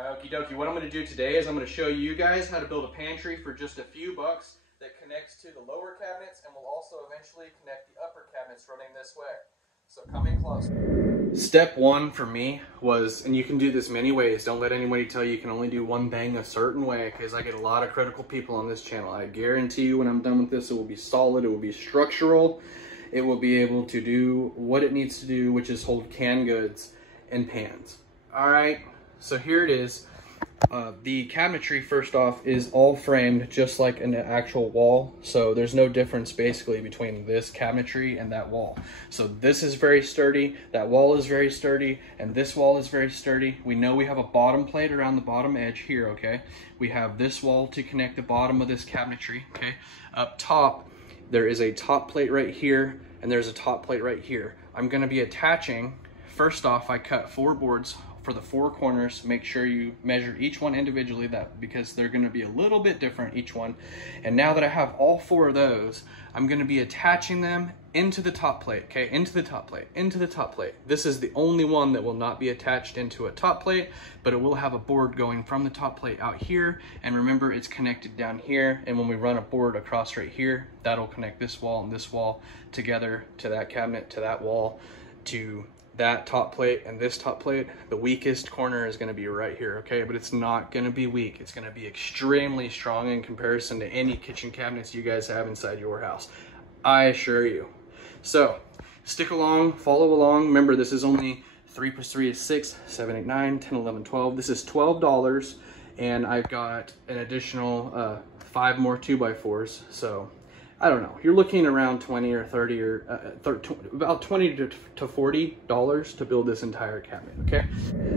Okie dokie, what I'm going to do today is I'm going to show you guys how to build a pantry for just a few bucks that connects to the lower cabinets and will also eventually connect the upper cabinets running this way. So come in close. Step one for me was, and you can do this many ways, don't let anybody tell you can only do one thing a certain way, because I get a lot of critical people on this channel. I guarantee you when I'm done with this, it will be solid, it will be structural, it will be able to do what it needs to do, which is hold canned goods and pans. All right. So here it is. The cabinetry, first off, is all framed just like an actual wall. So there's no difference basically between this cabinetry and that wall. So this is very sturdy, that wall is very sturdy, and this wall is very sturdy. We know we have a bottom plate around the bottom edge here, okay? We have this wall to connect the bottom of this cabinetry, okay? Up top, there is a top plate right here, and there's a top plate right here. I'm gonna be attaching, first off, I cut 4 boards for the 4 corners. Make sure you measure each one individually, because they're going to be a little bit different each one. And now that I have all 4 of those, I'm going to be attaching them into the top plate, okay? Into the top plate, into the top plate. This is the only one that will not be attached into a top plate, but it will have a board going from the top plate out here. And remember, it's connected down here. And when we run a board across right here, that'll connect this wall and this wall together to that cabinet, to that wall, to that top plate and this top plate. The weakest corner is going to be right here, okay? But it's not going to be weak. It's going to be extremely strong in comparison to any kitchen cabinets you guys have inside your house, I assure you. So stick along, follow along. Remember, this is only 3 plus 3 is 6, 7, 8, 9, 10, 11, 12. This is $12, and I've got an additional 5 more 2x4s. So I don't know, you're looking around 20 or 30 or about 20 to $40 to build this entire cabinet, okay?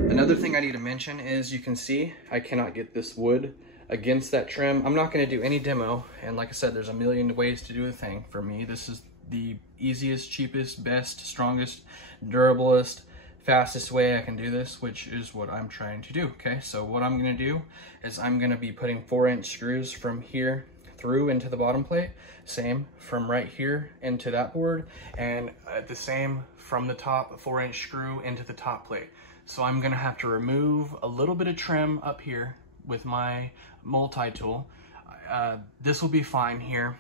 Another thing I need to mention is, you can see I cannot get this wood against that trim. I'm not gonna do any demo, and like I said, there's a million ways to do a thing. For me, this is the easiest, cheapest, best, strongest, durablest, fastest way I can do this, which is what I'm trying to do, okay? So what I'm gonna do is I'm gonna be putting 4-inch screws from here through into the bottom plate, same from right here into that board, and the same from the top 4-inch screw into the top plate. So I'm gonna have to remove a little bit of trim up here with my multi-tool. This will be fine here,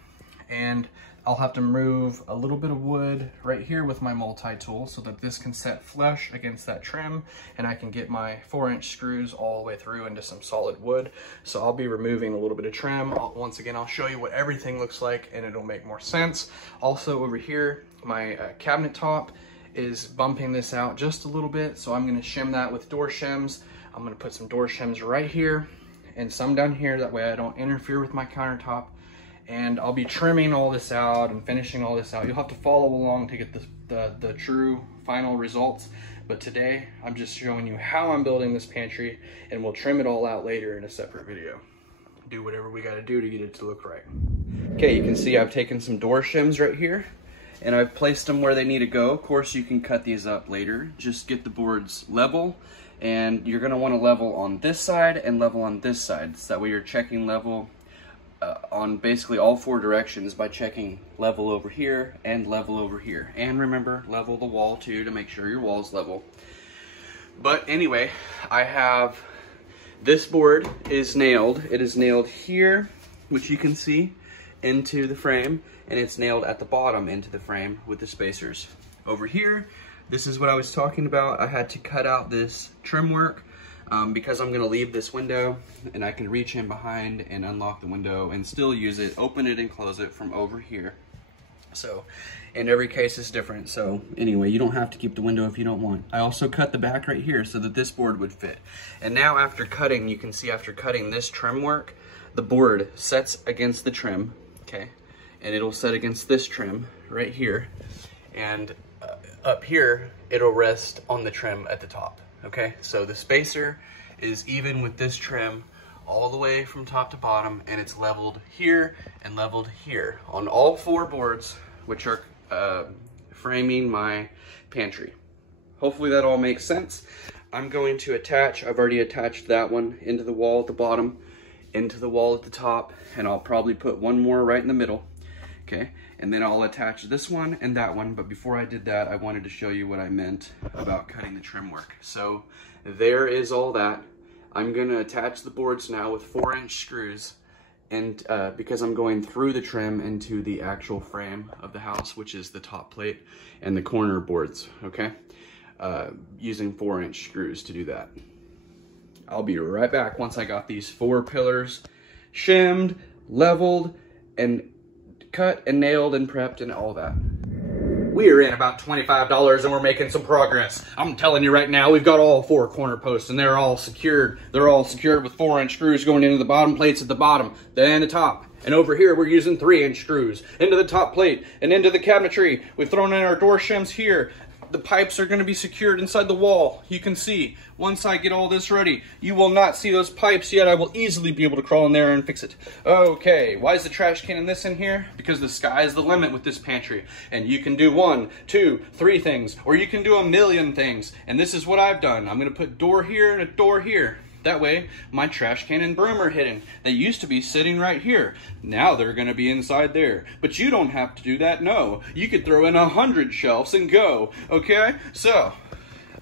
and I'll have to remove a little bit of wood right here with my multi-tool so that this can set flush against that trim, and I can get my 4-inch screws all the way through into some solid wood. So I'll be removing a little bit of trim. Once again, I'll show you what everything looks like and it'll make more sense. Also over here, my cabinet top is bumping this out just a little bit, so I'm gonna shim that with door shims. I'm gonna put some door shims right here and some down here, that way I don't interfere with my countertop. And I'll be trimming all this out and finishing all this out. You'll have to follow along to get the true final results. But today, I'm just showing you how I'm building this pantry, and we'll trim it all out later in a separate video. Do whatever we gotta do to get it to look right. Okay, you can see I've taken some door shims right here, and I've placed them where they need to go. Of course, you can cut these up later. Just get the boards level, and you're gonna wanna level on this side and level on this side. So that way you're checking level on basically all 4 directions by checking level over here and level over here. And remember, level the wall too to make sure your wall's level. But anyway, I have this board is nailed. It is nailed here, which you can see, into the frame, and it's nailed at the bottom into the frame with the spacers. Over here, this is what I was talking about. I had to cut out this trim work because I'm gonna leave this window, and I can reach in behind and unlock the window and still use it, open it and close it from over here. So, in every case is different. So anyway, you don't have to keep the window if you don't want. I also cut the back right here so that this board would fit. And now after cutting, you can see after cutting this trim work, the board sets against the trim, okay? And it'll set against this trim right here. And up here, it'll rest on the trim at the top. Okay, so the spacer is even with this trim all the way from top to bottom, and it's leveled here and leveled here on all 4 boards, which are framing my pantry. Hopefully that all makes sense. I'm going to attach, I've already attached that one into the wall at the bottom, into the wall at the top, and I'll probably put one more right in the middle, okay? And then I'll attach this one and that one, but before I did that, I wanted to show you what I meant about cutting the trim work. So there is all that. I'm gonna attach the boards now with 4-inch screws, and because I'm going through the trim into the actual frame of the house, which is the top plate and the corner boards, okay? Using 4-inch screws to do that. I'll be right back once I got these 4 pillars shimmed, leveled, and cut and nailed and prepped and all that. We are in about $25 and we're making some progress. I'm telling you right now, we've got all 4 corner posts and they're all secured. They're all secured with 4-inch screws going into the bottom plates at the bottom, then the top. And over here, we're using 3-inch screws into the top plate and into the cabinetry. We've thrown in our door shims here. The pipes are gonna be secured inside the wall. You can see, once I get all this ready, you will not see those pipes yet. I will easily be able to crawl in there and fix it. Okay, why is the trash can and this in here? Because the sky is the limit with this pantry. And you can do 1, 2, 3 things, or you can do a million things. And this is what I've done. I'm gonna put door here and a door here. That way, my trash can and broom are hidden. They used to be sitting right here. Now they're gonna be inside there. But you don't have to do that, no. You could throw in 100 shelves and go, okay? So,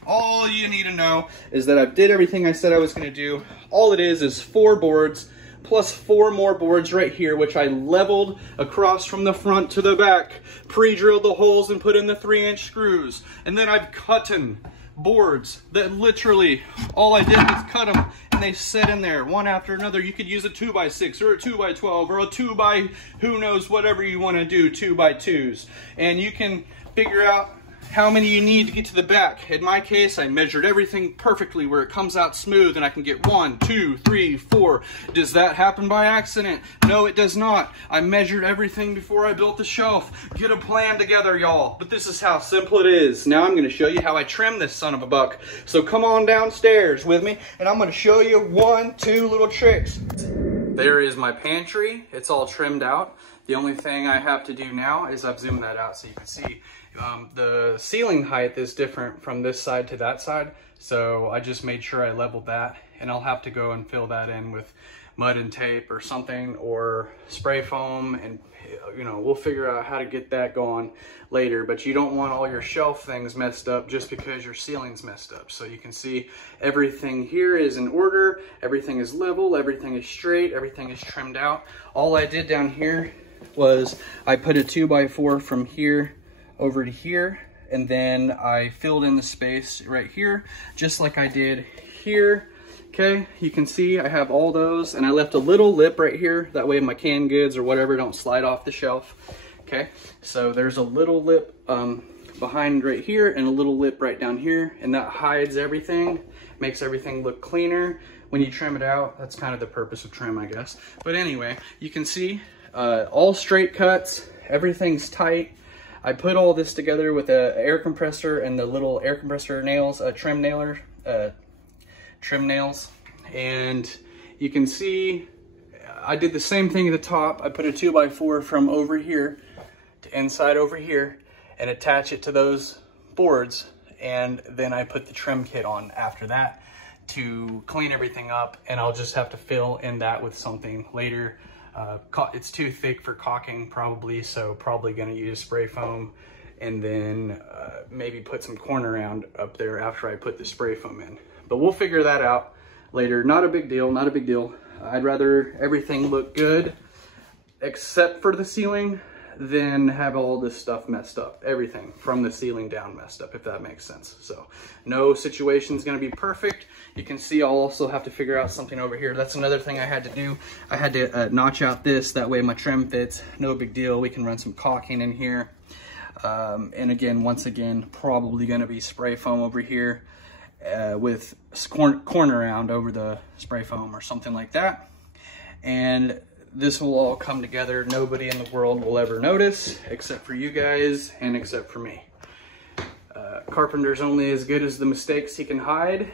all you need to know is that I did everything I said I was gonna do. All it is 4 boards, plus 4 more boards right here, which I leveled across from the front to the back, pre-drilled the holes and put in the 3-inch screws. And then I've cut boards that literally all I did was cut them and they sit in there one after another. You could use a 2x6 or a 2x12 or a 2x who knows, whatever you want to do, 2x2s, and you can figure out how many you need to get to the back. In my case, I measured everything perfectly where it comes out smooth and I can get 1, 2, 3, 4. Does that happen by accident? No, it does not. I measured everything before I built the shelf. Get a plan together, y'all. But this is how simple it is. Now I'm gonna show you how I trim this son of a buck. So come on downstairs with me and I'm gonna show you 1, 2 little tricks. There is my pantry. It's all trimmed out. The only thing I have to do now is I've zoomed that out so you can see the ceiling height is different from this side to that side. So I just made sure I leveled that, and I'll have to go and fill that in with mud and tape or something, or spray foam, and you know, we'll figure out how to get that going later. But you don't want all your shelf things messed up just because your ceiling's messed up. So you can see everything here is in order, everything is level, everything is straight, everything is trimmed out. All I did down here was I put a 2x4 from here over to here, and then I filled in the space right here, just like I did here. Okay, you can see I have all those, and I left a little lip right here. That way my canned goods or whatever don't slide off the shelf. Okay, so there's a little lip behind right here and a little lip right down here, and that hides everything, makes everything look cleaner when you trim it out. That's kind of the purpose of trim, I guess. But anyway, you can see all straight cuts, everything's tight. I put all this together with an air compressor and the little air compressor nails, trim nails, and you can see I did the same thing at the top. I put a 2x4 from over here to inside over here and attach it to those boards, and then I put the trim kit on after that to clean everything up, and I'll just have to fill in that with something later. It's too thick for caulking probably, so probably gonna use spray foam, and then maybe put some corner round up there after I put the spray foam in. But we'll figure that out later. Not a big deal, not a big deal. I'd rather everything look good except for the ceiling than have all this stuff messed up. Everything from the ceiling down messed up, if that makes sense. So no situation's gonna be perfect. You can see I'll also have to figure out something over here. That's another thing I had to do. I had to notch out this, that way my trim fits. No big deal. We can run some caulking in here. And again, once again, probably gonna be spray foam over here with corner round over the spray foam or something like that. And this will all come together. Nobody in the world will ever notice except for you guys and except for me. Carpenter's only as good as the mistakes he can hide.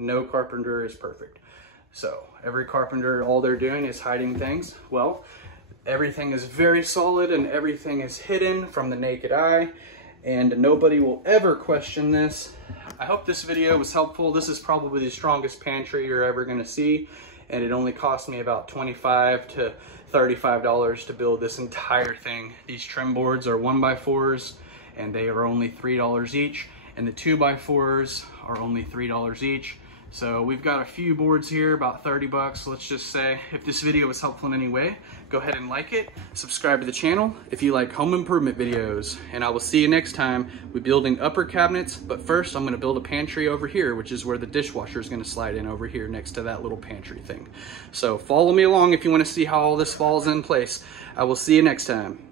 No carpenter is perfect. So every carpenter, all they're doing is hiding things. Well, everything is very solid and everything is hidden from the naked eye, and nobody will ever question this. I hope this video was helpful. This is probably the strongest pantry you're ever gonna see, and it only cost me about $25 to $35 to build this entire thing. These trim boards are 1x4s, and they are only $3 each, and the 2x4s are only $3 each. So we've got a few boards here, about 30 bucks. Let's just say if this video was helpful in any way, go ahead and like it, subscribe to the channel if you like home improvement videos, and I will see you next time with building upper cabinets. But first I'm gonna build a pantry over here, which is where the dishwasher is gonna slide in over here next to that little pantry thing. So follow me along if you wanna see how all this falls in place. I will see you next time.